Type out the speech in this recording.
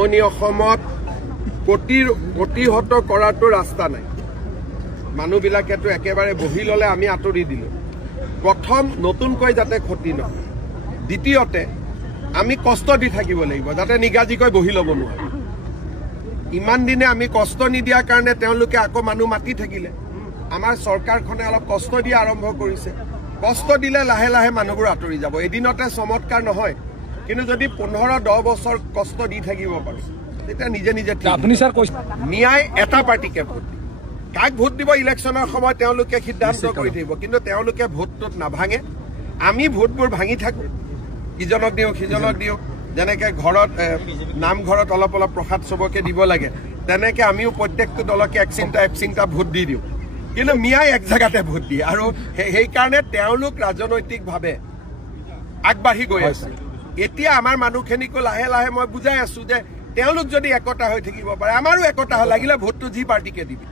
নামনি অসমত প্ৰতিহত কৰাটো ৰাস্তা নাই। মানুহবিলাকেতো একেবাৰে বহি ল'লে আমি আঁতৰি দিলো। প্ৰথম নতুনকৈ যাতে ক্ষতি নহয়, দ্বিতীয়তে আমি কষ্ট দি থাকিব লাগিব যাতে নিগাজিকৈ বহি ল'ব নোৱাৰে। ইমান দিনে আমি কষ্ট নিদিয়াৰ কাৰণে তেওঁলোকে আকৌ মানুহ মাতি থাকিলে। আমাৰ চৰকাৰখনে অলপ কষ্ট দিয়া আৰম্ভ কৰিছে। কষ্ট দিলে লাহে লাহে মানুহবোৰ আঁতৰি যাব। এদিনতে চমৎকাৰ নহয়, কিন্তু যদি 15-10 বছৰ কষ্ট দি থাকিব পাৰো তেতিয়া নিজে নিজে আপুনি স্যাৰ কৈছে ন্যায় এটা পাৰ্টিকে ভোট দিব। কাক ভোট দিব ইলেকশ্যনৰ সময় তেওঁলোকে সিদ্ধান্ত কৰি থাকিব, কিন্তু তেওঁলোকে ভোটটোত নাভাঙে। আমি ভোটবোৰ ভাঙি থাকো, ইজনক দিওঁ সিজনক দিওঁ। যেনেকে ঘৰত নামঘৰত অলপ অলপ প্ৰসাদ চবকে দিব লাগে, তেনেকে আমিও প্ৰত্যেকটো দলকে একচিন্তা ভোট দি দিওঁ, কিন্তু মিয়াই এক জেগাতে ভোট দিয়ে। আৰু সেইকাৰণে তেওঁলোক ৰাজনৈতিকভাৱে আগবাঢ়ি গৈ আছে। এতিয়া আমাৰ মানুহখিনিকো লাহে লাহে মই বুজাই আছো যে তেওঁলোক যদি একতা হৈ থাকিব পাৰে, আমাৰো একতা লাগিলে ভোটটো যি পাৰ্টিকে দিবি।